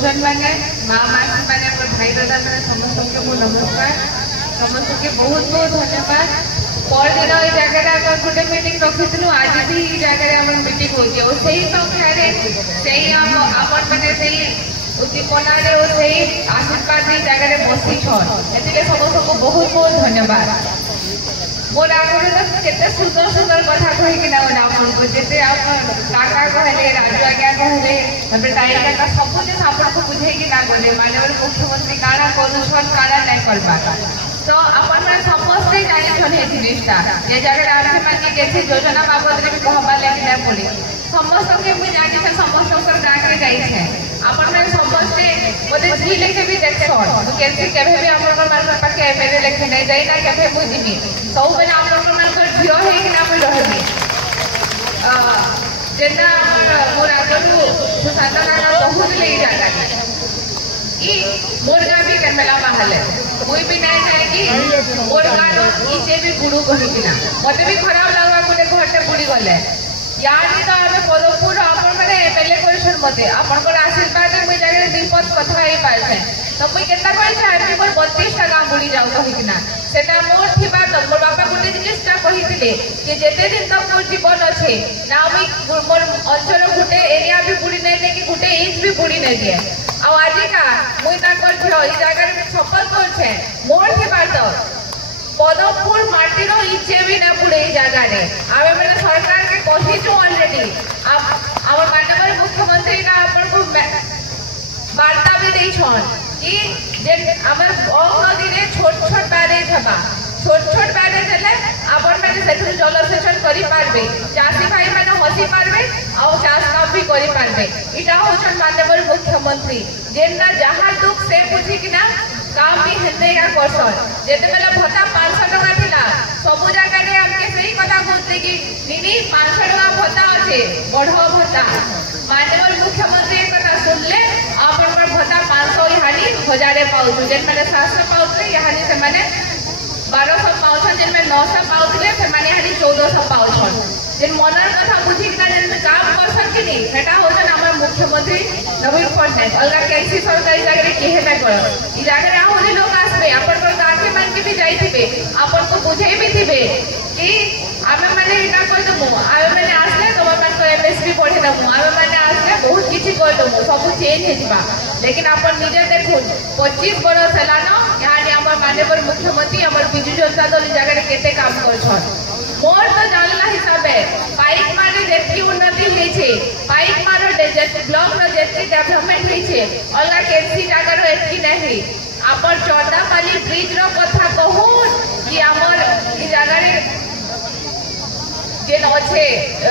गुरुजन मैंने माँ मासी मैंने भाई दादा मैंने समस्त को नमस्कार समस्त के बहुत बहुत धन्यवाद। परदिन ये जगह गोटे मीटिंग रखी आज भी ये जगह मीटिंग हो संख्यार मैंने उद्दीपना आशीर्वाद जगह बसी छे समस्त को बहुत बहुत धन्यवाद। मोर आगे तो केते सुंदर सुंदर कथा कहीकिना आपको जिते काका कहले राजू आज्ञा कहले टाइम का सब जिन आपको बुझेकिना गले माननीय मुख्यमंत्री काଣା करुछन काଣା नहीं करबा तो अपन में समस्त जानिछन हे जिनिसटा ये जगह आम मानी के योजना बाबद में कहबा लागि ना पड़ी समस्त के भी जानिछन समस्त गाँव के जाइछे अपन में समस्त बोले जी लेके भी देखछन तो केसी केबे भी अपन मन पाके मेरे लेखे नहीं जाई ना केबे बुझिनी सब बेला अपन मन को झियो हे कि ना कोई रहबी जेना मोर आगु सुशांतना बहुत ले जाता ई मोर गाँव भी केमेला बाहले कोई भी नहीं जाएगी मोर गाँव इचे भी गुरु कहिकिना मते भी खराब लागवा गोटे घरटे बुड़ी गले यानी तो आमे पदमपुर अपन माने एमएलए करिसन मते आपनकर आशीर्वाद मुई जागे दिनपत कथा हे पाइछे तो मुई केता कहि छाती मोर 32 टा गाँव बुड़ी जाऊ कहिकिना सेटा मोर थिबा त मोर बापा गुटे जिनिसटा कहिथिले कि जेते दिन तक मोर जीवन अछि ना मुई मोर अंचल गुटे एरिया भी बुड़ी नै दे कि गुटे इंच भी बुड़ी नै दिए आ आजिका मुई ताकर थियो ई जगह शपथ करछे मोर थिबा त पदमपुर माटीर इचे भी ना बुड़े जगह रे आमे मैंने सरकार के कहिछु ऑलरेडी अब आवर माननीय मुख्यमंत्री का अपन को वार्ता भी देछन कि जे हमर नदी रे छोट छोट बैरेज हबा छोट छोट बैरेज हेले अपन मैंने सेथु जलसेचन करि पारबे चासी भाई माने हसी पारबे आ चाष काम भी करि पारबे इटा होछन माननीय मुख्यमंत्री जेना जहां दुख से बुझी कि ना काम भी हेते का करसन जेते बेला भत्ता 500 टका थिला सब जगह रे हमके सही कथा बोलते कि निनी 500 टका भत्ता अछि बढ़ो भत्ता माननीय मुख्यमंत्री कथा सुनले आपन पर भत्ता 500 यहानी 1000 पाउछु जेन माने 700 पाउथले यहानी से माने 1200 पाउछन जेन में 900 पाउथले से माने यहानी 1400 पाउछन जेन मनर कथा बुझी कि जेन काम करसन कि नहीं सेटा होछन हमर मुख्यमंत्री नवीन पटनायक अलगा केसी सरकारी जगह रे केहे ना कर ई जगह रे आहोनी लोग आसबे अपन पर गांधी मान के भी जाइथिबे अपन को बुझे भी थिबे कि आमे माने इना कर दमु आमे माने आसले तो मन को एमएसपी पढ़े दमु आमे माने आसले बहुत किछि कर दमु सब चेंज हे जिबा लेकिन अपन निजे देखु 25 बरस हेलानो यानी हमर माननीय मुख्यमंत्री हमर बिजू जनता दल जगह रे केते काम करछन मोर तो जानला हिसाबे पाइक मारे जेती उन्नति हे छे पाइक मारो ब्लॉक रो जेती डेवलपमेंट हे छे अलगा केसी जगह रो एतकी नहीं आपन 14 पाली ब्रिज रो कथा कहून कि हमर ई जगह रे जेन अच्छे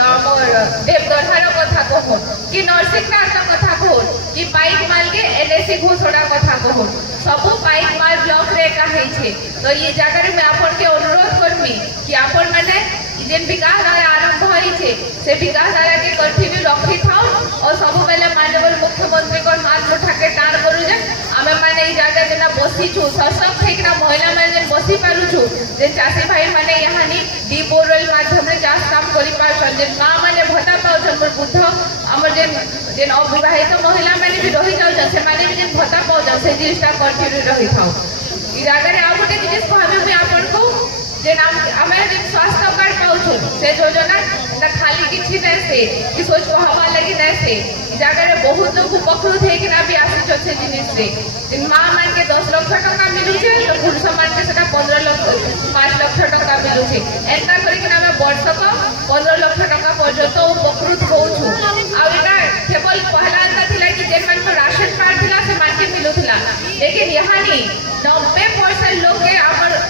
हमर देवगढ़ रो कथा कहून कि नरसिंहनाथ रो कथा कहून कि पाइक माल के एनएससी घोषणा कथा कहून सब पाइक माल ब्लॉक रे का हे छे तो ये जगह रे मैं आपन के अनुरोध करमी कि आपन माने जेन विकास धारा आरंभ होई छे से विकास धारा के कंटिन्यू रखी थाओ और सब बेले माननीय मुख्यमंत्री को हाथ उठा के टाण करू जे आमे माने ई जगह जेना बसी छु सशक्त हे कि महिला माने जेन बसी पारु छु जे चासी भाई माने यहानी डी बोरवेल माध्यम रे चाष काम करि पारछन जे मां माने भत्ता पाउछन मोर बुद्ध हमर जेन अविवाहित महिला माने भी रही जाउ से माने भी जेन भत्ता पाउ से जिनिसटा कंटिन्यू रही थाओ ई जगह रे आ गोटे जिनिस कहबे भी आपन को जे आमे जे स्वास्थ्य कार्ड पाउछु से योजना ना खाली किछि नै से कि सोच कहबा लागि नै से जगह रे बहुत लोग उपकृत हे कि ना भी आसी छे जिनिस से मां मान के 10 लाख टका मिलु छे तो पुरुष मान के सेटा 15 लाख 5 लाख टका मिलु छे एता करी कि ना हम वर्षक 15 लाख टका पर्यंत उपकृत होछु आ एटा केवल पहला अंत थिला कि जे मान को राशन कार्ड थिला से मान के मिलु थिला लेकिन यहानी 90% लोग के हमर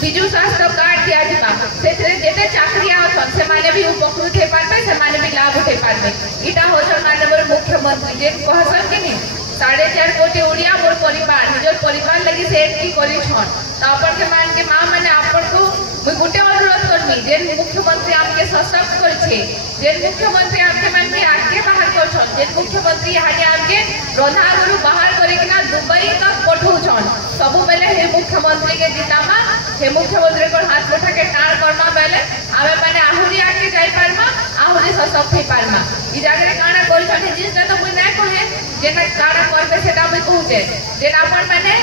बिजू स्वास्थ्य कार्ड दिया जिबा सेथरे जेते चाकरिया अछन से माने भी उपकृत हे पारबे से माने भी लाभ उठे पारबे इटा होछन माननीय मुख्यमंत्री जे कहसन कि नहीं 4.5 कोटी ओडिया मोर परिवार निजर परिवार लगी से एटकी करी छन त अपन के मान के मां माने अपन को मुई गुटे अनुरोध करमी जे मुख्यमंत्री हमके सशक्त कर छे जे मुख्यमंत्री हमके मान के आगे बाहर कर छन जे मुख्यमंत्री हाने हमके रंधागुरु बाहर करे कि ना दुबई तक पठौ छन सब बेले हे मुख्यमंत्री के जितामा हे मुख्यमंत्री को हाथ उठा के टाण करमा बेले आमे माने आहुरी आके जाई पारमा आहुरी सशक्त हो पारमा ई जगह काना करछन जिसटा तो मुई नै कहे जेना काना करबे सेटा मुई कहूचे जेना अपन माने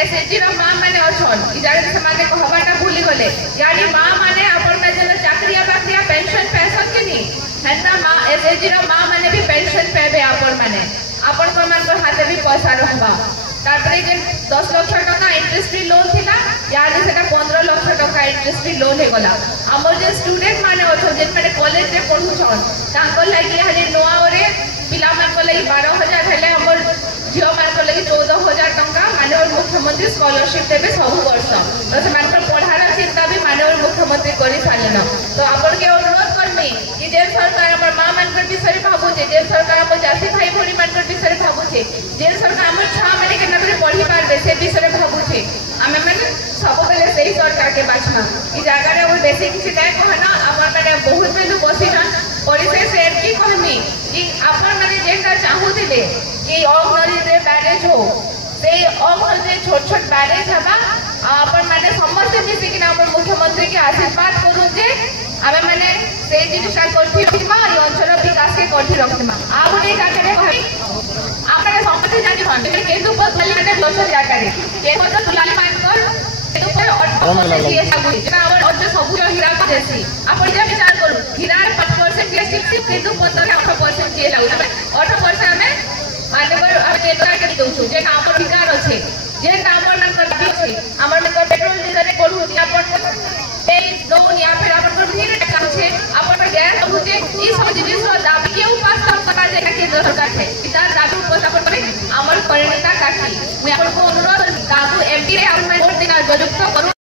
एसएचजी रो मां माने अछन ई जगह से माने कहबाटा भूली गले यानी मां माने अपन में जे चाकरिया बाकरिया पेंशन पैसन के नी हेता मां एसएचजी रो मां माने भी पेंशन पेबे अपन माने अपन को मान को हाथे भी पैसा रखबा तापरे जे 10 लाख टका इंटरेस्ट फ्री लोन थिला यानी सेटा 15 लाख टका इंटरेस्ट फ्री लोन हे गला हमर जे स्टूडेंट माने अछन जे माने कॉलेज रे पढुछन तांको लागि हले नोआ ओरे पिला मान को लागि 12000 हेले हमर झियो मान को लागि 14000 टका माननीय मुख्यमंत्री स्कॉलरशिप देबे सब वर्ष तो से मान को पढ़ार चिंता भी माननीय मुख्यमंत्री करि सारलन तो आपण के अनुरोध करमी कि जे सरकार हमर मां मान के विषय भाबुचे जे सरकार हमर जाति भाई भोनी मान के विषय भाबुचे जे सरकार हमर छा माने के नबरे पढ़ी पारबे से विषय भाबुचे आमे माने सब बेले सही सरकार के बाछना ई जागा रे वो बेसी किछि नै कहना अपन माने बहुत बेलु बसिना परिसे से की कहमी कि अपन माने जेटा चाहुतिले कि अग्नरी रे बैरेज हो से अग्नरी रे छोट छोट बैरेज हबा अपन माने समस्त मिसी कि हमर मुख्यमंत्री के आशीर्वाद करू जे आमे माने से जिनिसा करथि रखिमा ई अंचल विकास के करथि रखिमा आ गोटे जागा रे भाई आपने समस्त जानि भन के दुपर खाली माने दोसर जागा रे के कोत तुलाली मानकर दुपर 8% जीएसटी आगुई जेना हमर अर्ध सबुज हीरा को देसी आपण जे विचार करू हीरा 5% जीएसटी के दु 15% जीएसटी लागु 8% हमें मानवर हम केतरा के दउछु जे हमर अधिकार अछि जे हमर मन कर अछि हमर में पेट्रोल डीजल रे कोलु अपन ए लोन या फिर अपन को धीरे टका छै अपन गैस होते ई सब जिनिस रो दाबी के उपास करबा जे केंद्र सरकार छै इता दाबी उपास अपन करे हमर परिणता काठी मैं अपन को अनुरोध काबू एमपी रे हम वोट देना जजुक्त करू